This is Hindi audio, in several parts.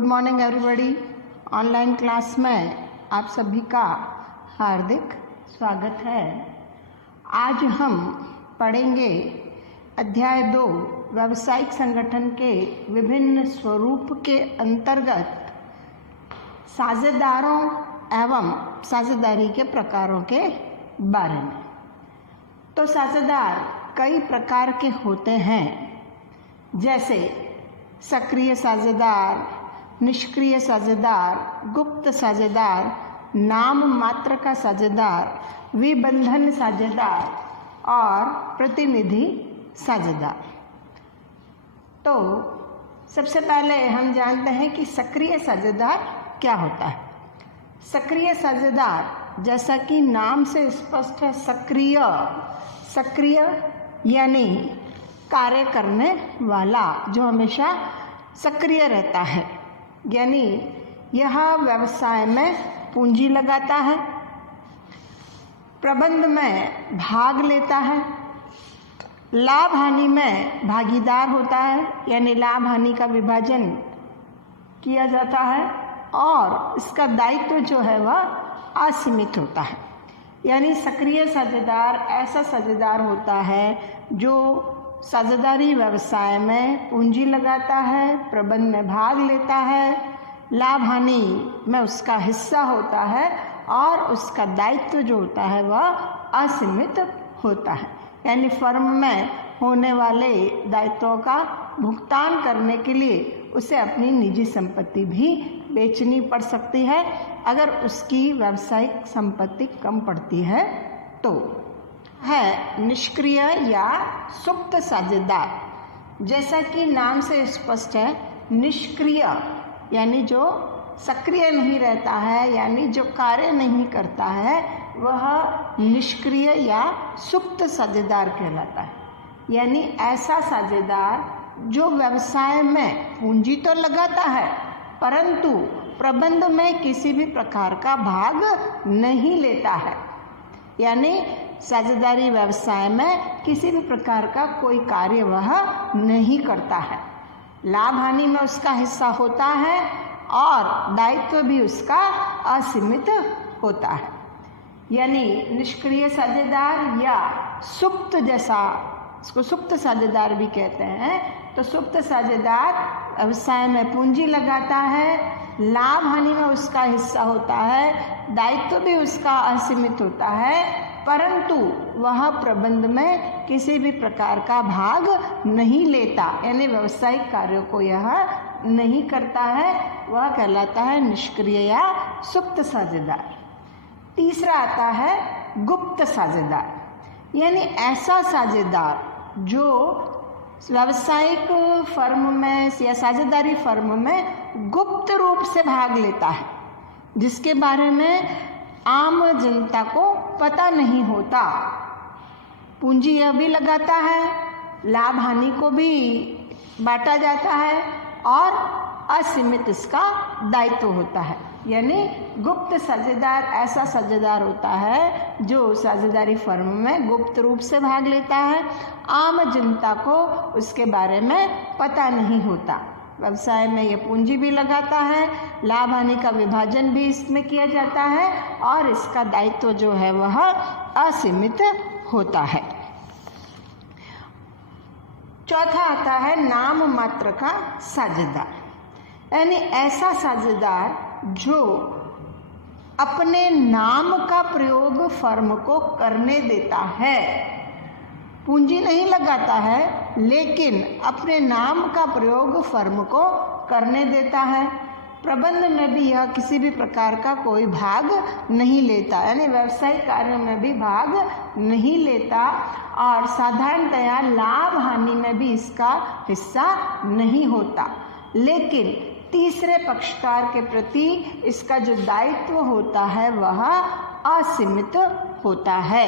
Good morning everybody. Online class में आप सभी का हार्दिक स्वागत है। आज हम पढ़ेंगे अध्याय 2 व्यावसायिक संगठन के विभिन्न स्वरूप के अंतर्गत साझेदारों एवं साझेदारी के प्रकारों के बारे में। तो साझेदार कई प्रकार के होते हैं, जैसे सक्रिय साझेदार, निष्क्रिय साझेदार, गुप्त साझेदार, नाम मात्र का साझेदार, विबंधन साझेदार और प्रतिनिधि साझेदार। तो सबसे पहले हम जानते हैं कि सक्रिय साझेदार क्या होता है। सक्रिय साझेदार जैसा कि नाम से स्पष्ट है, सक्रिय यानी कार्य करने वाला, जो हमेशा सक्रिय रहता है, यानी यह व्यवसाय में पूंजी लगाता है, प्रबंध में भाग लेता है, लाभ हानि में भागीदार होता है, यानी लाभ हानि का विभाजन किया जाता है और इसका दायित्व जो है वह असीमित होता है। यानी सक्रिय साझेदार ऐसा साझेदार होता है जो साझेदारी व्यवसाय में पूंजी लगाता है, प्रबंध में भाग लेता है, लाभ हानि में उसका हिस्सा होता है और उसका दायित्व जो होता है वह असीमित होता है। यानी फर्म में होने वाले दायित्वों का भुगतान करने के लिए उसे अपनी निजी संपत्ति भी बेचनी पड़ सकती है अगर उसकी व्यावसायिक संपत्ति कम पड़ती है तो। है निष्क्रिय या सुप्त साझेदार। जैसा कि नाम से स्पष्ट है, निष्क्रिय यानी जो सक्रिय नहीं रहता है, यानी जो कार्य नहीं करता है, वह निष्क्रिय या सुप्त साझेदार कहलाता है। यानी ऐसा साझेदार जो व्यवसाय में पूंजी तो लगाता है परंतु प्रबंध में किसी भी प्रकार का भाग नहीं लेता है। यानी साझेदारी व्यवसाय में किसी भी प्रकार का कोई कार्य वह नहीं करता है, लाभ हानि में उसका हिस्सा होता है और दायित्व भी उसका असीमित होता है। यानी निष्क्रिय साझेदार या सुप्त, जैसा इसको सुप्त साझेदार भी कहते हैं, तो सुप्त साझेदार व्यवसाय में पूंजी लगाता है, लाभ हानि में उसका हिस्सा होता है, दायित्व भी उसका असीमित होता है, परंतु वह प्रबंध में किसी भी प्रकार का भाग नहीं लेता, यानी व्यावसायिक कार्यों को यह नहीं करता है, वह कहलाता है निष्क्रिय या सुप्त साझेदार। तीसरा आता है गुप्त साझेदार। यानी ऐसा साझेदार जो व्यावसायिक फर्म में या साझेदारी फर्म में गुप्त रूप से भाग लेता है, जिसके बारे में आम जनता को पता नहीं होता। पूंजी यह भी लगाता है, लाभ हानि को भी बांटा जाता है और असीमित इसका दायित्व होता है। यानी गुप्त साझेदार ऐसा साझेदार होता है जो साझेदारी फर्म में गुप्त रूप से भाग लेता है, आम जनता को उसके बारे में पता नहीं होता। व्यवसाय में ये पूंजी भी लगाता है, लाभ हानि का विभाजन भी इसमें किया जाता है और इसका दायित्व जो है वह असीमित होता है। चौथा आता है नाम मात्र का साझेदार। यानी ऐसा साझेदार जो अपने नाम का प्रयोग फर्म को करने देता है, पूंजी नहीं लगाता है लेकिन अपने नाम का प्रयोग फर्म को करने देता है, प्रबंध में भी यह किसी भी प्रकार का कोई भाग नहीं लेता, यानी व्यावसायिक कार्यों में भी भाग नहीं लेता और साधारणतया लाभ हानि में भी इसका हिस्सा नहीं होता। लेकिन तीसरे पक्षकार के प्रति इसका जो दायित्व होता है वह असीमित होता है,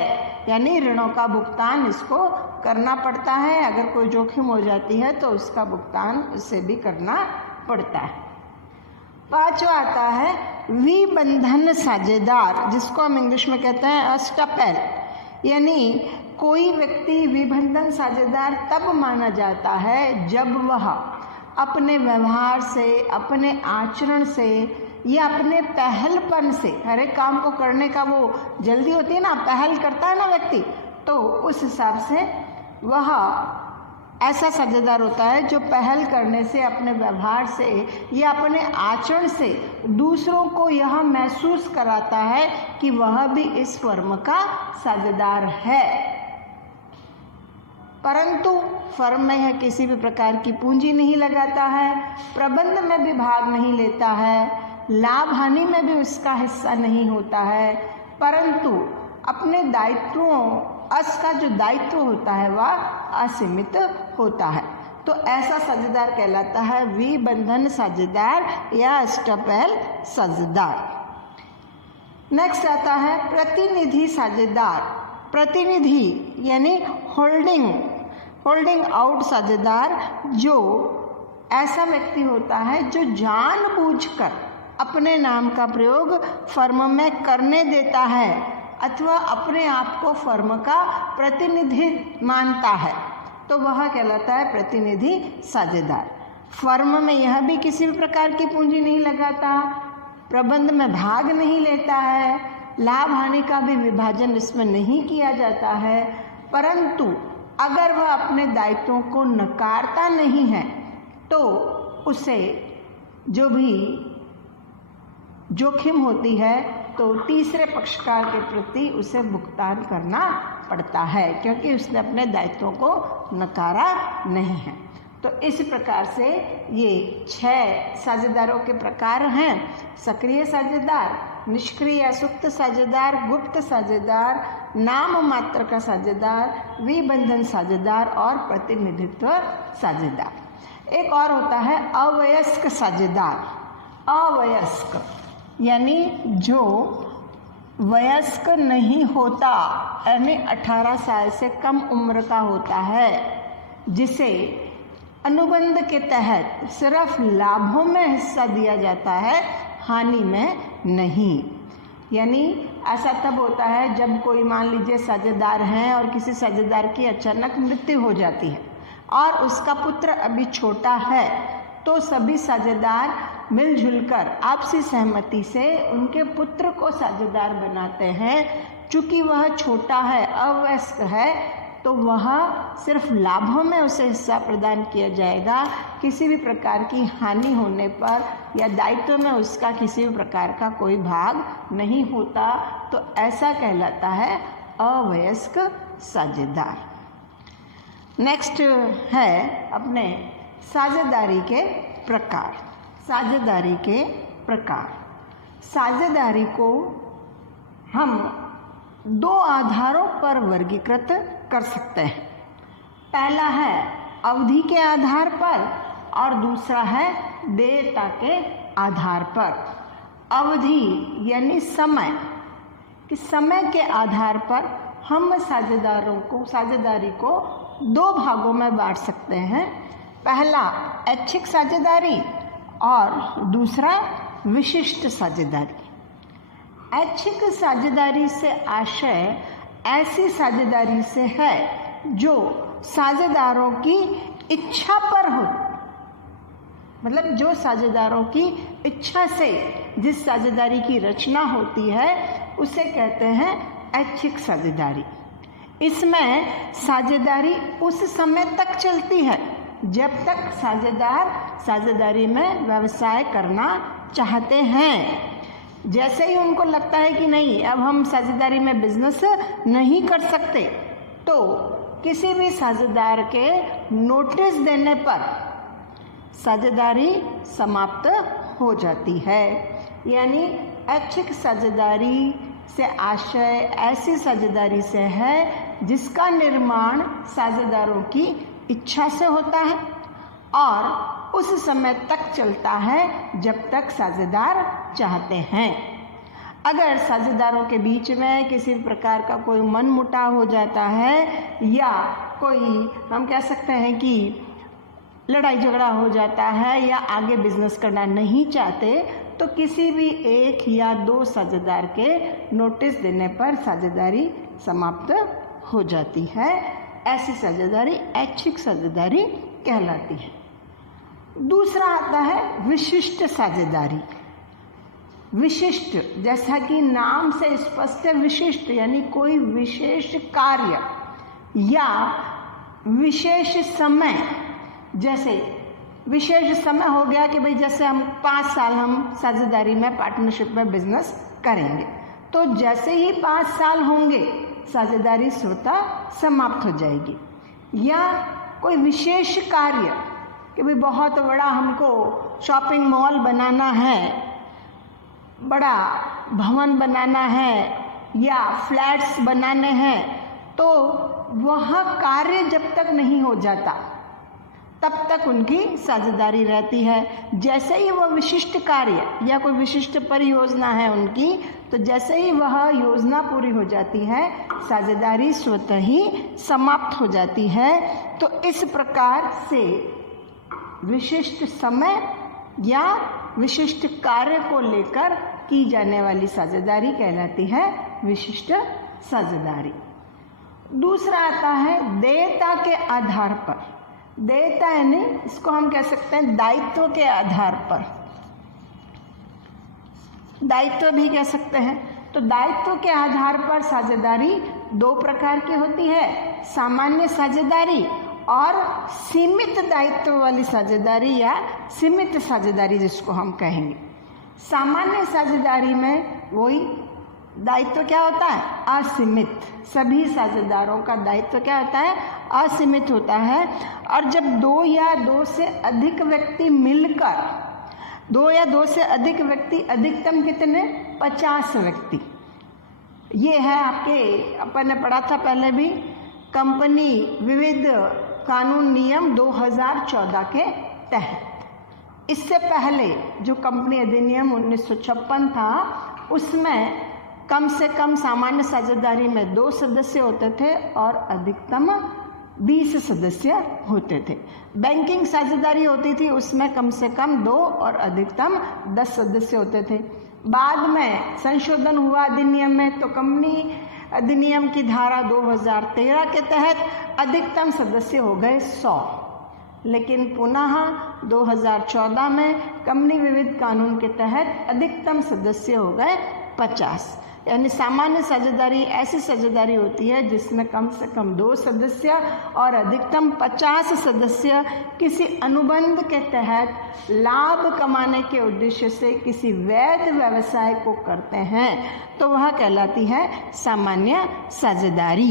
यानी ऋणों का भुगतान इसको करना पड़ता है। अगर कोई जोखिम हो जाती है तो उसका भुगतान उसे भी करना पड़ता है। पांचवा आता है विबंधन साझेदार, जिसको हम इंग्लिश में कहते हैं अस्टपेल। यानी कोई व्यक्ति विबंधन साझेदार तब माना जाता है जब वह अपने व्यवहार से, अपने आचरण से या अपने पहलपन से, हर एक काम को करने का वो जल्दी होती है ना, पहल करता है ना व्यक्ति, तो उस हिसाब से वह ऐसा साझेदार होता है जो पहल करने से, अपने व्यवहार से या अपने आचरण से दूसरों को यह महसूस कराता है कि वह भी इस फर्म का साझेदार है। परंतु फर्म में यह किसी भी प्रकार की पूंजी नहीं लगाता है, प्रबंध में भी भाग नहीं लेता है, लाभ हानि में भी उसका हिस्सा नहीं होता है, परंतु अपने दायित्वों, उसका जो दायित्व होता है वह असीमित होता है। तो ऐसा साझेदार कहलाता है विबंधन साझेदार या अष्टपहल साझेदार। नेक्स्ट आता है प्रतिनिधि साझेदार। प्रतिनिधि यानी होल्डिंग आउट साझेदार, जो ऐसा व्यक्ति होता है जो जानबूझकर अपने नाम का प्रयोग फर्म में करने देता है अथवा अपने आप को फर्म का प्रतिनिधि मानता है, तो वह कहलाता है प्रतिनिधि साझेदार। फर्म में यह भी किसी भी प्रकार की पूंजी नहीं लगाता, प्रबंध में भाग नहीं लेता है, लाभ हानि का भी विभाजन इसमें नहीं किया जाता है, परंतु अगर वह अपने दायित्वों को नकारता नहीं है तो उसे जो भी जोखिम होती है तो तीसरे पक्षकार के प्रति उसे भुगतान करना पड़ता है, क्योंकि उसने अपने दायित्वों को नकारा नहीं है। तो इस प्रकार से ये 6 साझेदारों के प्रकार हैं: सक्रिय साझेदार, निष्क्रिय या सुप्त साझेदार, गुप्त साझेदार, नाम मात्र का साझेदार, विबंधन साझेदार और प्रतिनिधित्व साझेदार। एक और होता है अवयस्क साझेदार। अवयस्क यानी जो वयस्क नहीं होता, यानी 18 साल से कम उम्र का होता है, जिसे अनुबंध के तहत सिर्फ लाभों में हिस्सा दिया जाता है, हानि में नहीं। यानी ऐसा तब होता है जब कोई, मान लीजिए साझेदार हैं और किसी साझेदार की अचानक मृत्यु हो जाती है और उसका पुत्र अभी छोटा है, तो सभी साझेदार मिलजुल कर आपसी सहमति से उनके पुत्र को साझेदार बनाते हैं। चूंकि वह छोटा है, अवयस्क है, तो वह सिर्फ लाभों में उसे हिस्सा प्रदान किया जाएगा। किसी भी प्रकार की हानि होने पर या दायित्व में उसका किसी भी प्रकार का कोई भाग नहीं होता, तो ऐसा कहलाता है अवयस्क साझेदार। नेक्स्ट है अपने साझेदारी के प्रकार। साझेदारी के प्रकार, साझेदारी को हम 2 आधारों पर वर्गीकृत कर सकते हैं। पहला है अवधि के आधार पर और दूसरा है देयता के आधार पर। अवधि यानी समय, कि समय के आधार पर हम साझेदारी को 2 भागों में बांट सकते हैं। पहला ऐच्छिक साझेदारी और दूसरा विशिष्ट साझेदारी। ऐच्छिक साझेदारी से आशय ऐसी साझेदारी से है जो साझेदारों की इच्छा पर हो, मतलब जो साझेदारों की इच्छा से जिस साझेदारी की रचना होती है उसे कहते हैं ऐच्छिक साझेदारी। इसमें साझेदारी उस समय तक चलती है जब तक साझेदार साझेदारी में व्यवसाय करना चाहते हैं। जैसे ही उनको लगता है कि नहीं, अब हम साझेदारी में बिजनेस नहीं कर सकते, तो किसी भी साझेदार के नोटिस देने पर साझेदारी समाप्त हो जाती है। यानी ऐच्छिक साझेदारी से आशय ऐसी साझेदारी से है जिसका निर्माण साझेदारों की इच्छा से होता है और उस समय तक चलता है जब तक साझेदार चाहते हैं। अगर साझेदारों के बीच में किसी प्रकार का कोई मनमुटाव हो जाता है या कोई, हम कह सकते हैं कि लड़ाई झगड़ा हो जाता है या आगे बिजनेस करना नहीं चाहते, तो किसी भी 1 या 2 साझेदार के नोटिस देने पर साझेदारी समाप्त हो जाती है। ऐसी साझेदारी ऐच्छिक साझेदारी कहलाती है। दूसरा आता है विशिष्ट साझेदारी। विशिष्ट, जैसा कि नाम से स्पष्ट है, विशिष्ट यानी कोई विशेष कार्य या विशेष समय। जैसे विशेष समय हो गया कि भाई जैसे हम 5 साल हम साझेदारी में, पार्टनरशिप में बिजनेस करेंगे, तो जैसे ही 5 साल होंगे साझेदारी स्वतः समाप्त हो जाएगी। या कोई विशेष कार्य कि भाई बहुत बड़ा हमको शॉपिंग मॉल बनाना है, बड़ा भवन बनाना है या फ्लैट्स बनाने हैं, तो वह कार्य जब तक नहीं हो जाता तब तक उनकी साझेदारी रहती है। जैसे ही वह विशिष्ट कार्य या कोई विशिष्ट परियोजना है उनकी, तो जैसे ही वह योजना पूरी हो जाती है साझेदारी स्वतः ही समाप्त हो जाती है। तो इस प्रकार से विशिष्ट समय या विशिष्ट कार्य को लेकर की जाने वाली साझेदारी कहलाती है विशिष्ट साझेदारी। दूसरा आता है देयता के आधार पर। देयता यानी इसको हम कह सकते हैं दायित्व के आधार पर, दायित्व भी कह सकते हैं। तो दायित्व के आधार पर साझेदारी 2 प्रकार की होती है, सामान्य साझेदारी और सीमित दायित्व वाली साझेदारी या सीमित साझेदारी जिसको हम कहेंगे। सामान्य साझेदारी में वही दायित्व क्या होता है, असीमित। सभी साझेदारों का दायित्व क्या होता है, असीमित होता है। और जब 2 या 2 से अधिक व्यक्ति मिलकर, 2 या 2 से अधिक व्यक्ति, अधिकतम कितने, 50 व्यक्ति, ये है आपके, अपन ने पढ़ा था पहले भी, कंपनी विविध कानून नियम 2014 के तहत। इससे पहले जो कंपनी अधिनियम 1956 था, उसमें कम से कम सामान्य साझेदारी में 2 सदस्य होते थे और अधिकतम 20 सदस्य होते थे। बैंकिंग साझेदारी होती थी, उसमें कम से कम 2 और अधिकतम 10 सदस्य होते थे। बाद में संशोधन हुआ अधिनियम में, तो कंपनी अधिनियम की धारा 2013 के तहत अधिकतम सदस्य हो गए 100। लेकिन पुनः 2014 में कंपनी विविध कानून के तहत अधिकतम सदस्य हो गए 50। यानी सामान्य साझेदारी ऐसी साझेदारी होती है जिसमें कम से कम 2 सदस्य और अधिकतम 50 सदस्य किसी अनुबंध के तहत लाभ कमाने के उद्देश्य से किसी वैध व्यवसाय को करते हैं, तो वह कहलाती है सामान्य साझेदारी।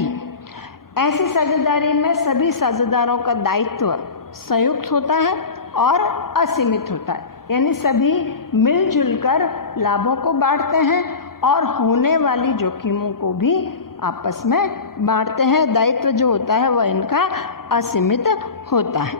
ऐसी साझेदारी में सभी साझेदारों का दायित्व संयुक्त होता है और असीमित होता है, यानी सभी मिलजुल कर लाभों को बांटते हैं और होने वाली जोखिमों को भी आपस में बांटते हैं। दायित्व जो होता है वह इनका असीमित होता है।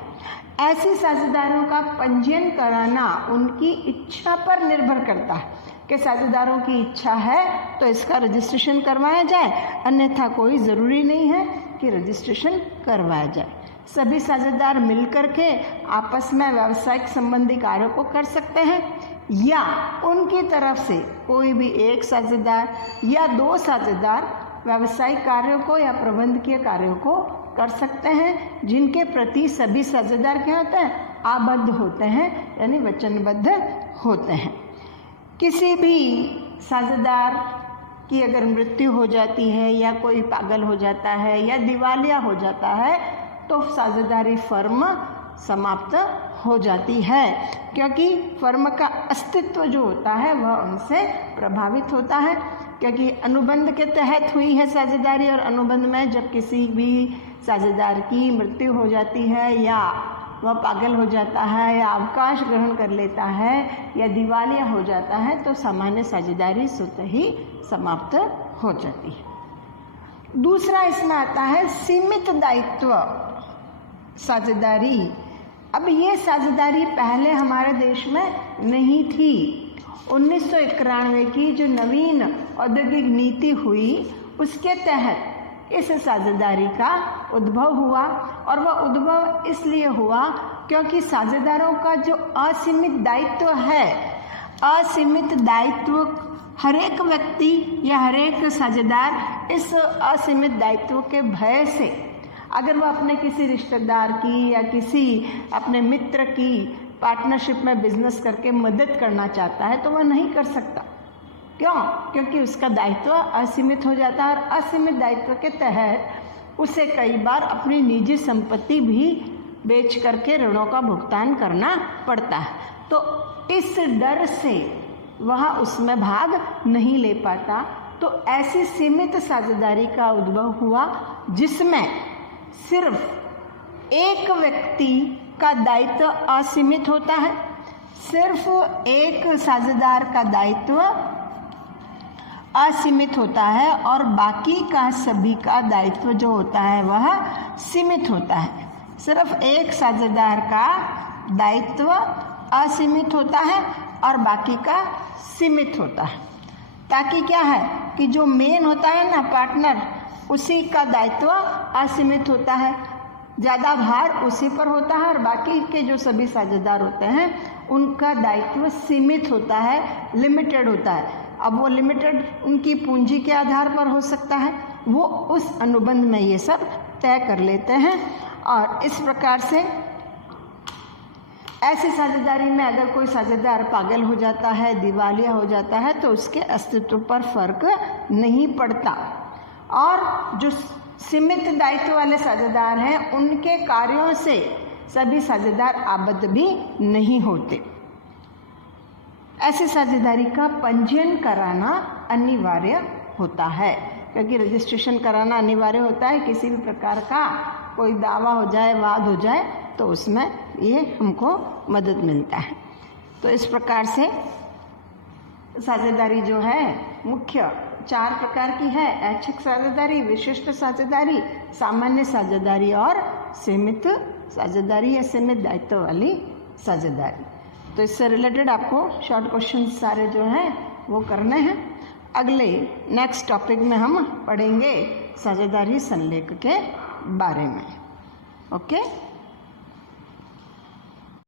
ऐसी साझेदारों का पंजीयन कराना उनकी इच्छा पर निर्भर करता है कि साझेदारों की इच्छा है तो इसका रजिस्ट्रेशन करवाया जाए, अन्यथा कोई ज़रूरी नहीं है कि रजिस्ट्रेशन करवाया जाए। सभी साझेदार मिलकर के आपस में व्यावसायिक संबंधी कार्यों को कर सकते हैं, या उनकी तरफ से कोई भी एक साझेदार या 2 साझेदार व्यावसायिक कार्यों को या प्रबंधकीय कार्यों को कर सकते हैं, जिनके प्रति सभी साझेदार क्या होते हैं, आबद्ध होते हैं, यानी वचनबद्ध होते हैं। किसी भी साझेदार की अगर मृत्यु हो जाती है या कोई पागल हो जाता है या दिवालिया हो जाता है, तो साझेदारी फर्म समाप्त हो जाती है, क्योंकि फर्म का अस्तित्व जो होता है वह उनसे प्रभावित होता है। क्योंकि अनुबंध के तहत हुई है साझेदारी, और अनुबंध में जब किसी भी साझेदार की मृत्यु हो जाती है या वह पागल हो जाता है या अवकाश ग्रहण कर लेता है या दिवालिया हो जाता है, तो सामान्य साझेदारी स्वतः ही समाप्त हो जाती है। दूसरा इसमें आता है सीमित दायित्व साझेदारी। अब ये साझेदारी पहले हमारे देश में नहीं थी। 1991 की जो नवीन औद्योगिक नीति हुई उसके तहत इस साझेदारी का उद्भव हुआ, और वह उद्भव इसलिए हुआ क्योंकि साझेदारों का जो असीमित दायित्व है, असीमित दायित्व हर एक व्यक्ति या हर एक साझेदार इस असीमित दायित्व के भय से, अगर वह अपने किसी रिश्तेदार की या किसी अपने मित्र की पार्टनरशिप में बिजनेस करके मदद करना चाहता है तो वह नहीं कर सकता। क्यों? क्योंकि उसका दायित्व असीमित हो जाता है और असीमित दायित्व के तहत उसे कई बार अपनी निजी संपत्ति भी बेच करके ऋणों का भुगतान करना पड़ता है। तो इस डर से वह उसमें भाग नहीं ले पाता। तो ऐसी सीमित साझेदारी का उद्भव हुआ जिसमें सिर्फ एक व्यक्ति का दायित्व असीमित होता है, सिर्फ एक साझेदार का दायित्व असीमित होता है और बाकी का सभी का दायित्व जो होता है वह सीमित होता है। सिर्फ एक साझेदार का दायित्व असीमित होता है और बाकी का सीमित होता है, ताकि क्या है कि जो मेन होता है ना पार्टनर, उसी का दायित्व असीमित होता है, ज़्यादा भार उसी पर होता है और बाकी के जो सभी साझेदार होते हैं उनका दायित्व सीमित होता है, लिमिटेड होता है। अब वो लिमिटेड उनकी पूंजी के आधार पर हो सकता है, वो उस अनुबंध में ये सब तय कर लेते हैं। और इस प्रकार से ऐसी साझेदारी में अगर कोई साझेदार पागल हो जाता है, दिवालिया हो जाता है, तो उसके अस्तित्व पर फर्क नहीं पड़ता। और जो सीमित दायित्व वाले साझेदार हैं उनके कार्यों से सभी साझेदार आबद्ध भी नहीं होते। ऐसी साझेदारी का पंजीयन कराना अनिवार्य होता है, क्योंकि रजिस्ट्रेशन कराना अनिवार्य होता है। किसी भी प्रकार का कोई दावा हो जाए, वाद हो जाए, तो उसमें ये हमको मदद मिलता है। तो इस प्रकार से साझेदारी जो है मुख्य 4 प्रकार की है: ऐच्छिक साझेदारी, विशिष्ट साझेदारी, सामान्य साझेदारी और सीमित साझेदारी या सीमित दायित्व वाली साझेदारी। तो इससे रिलेटेड आपको शॉर्ट क्वेश्चन सारे जो हैं वो करने हैं। अगले नेक्स्ट टॉपिक में हम पढ़ेंगे साझेदारी संलेख के बारे में। ओके।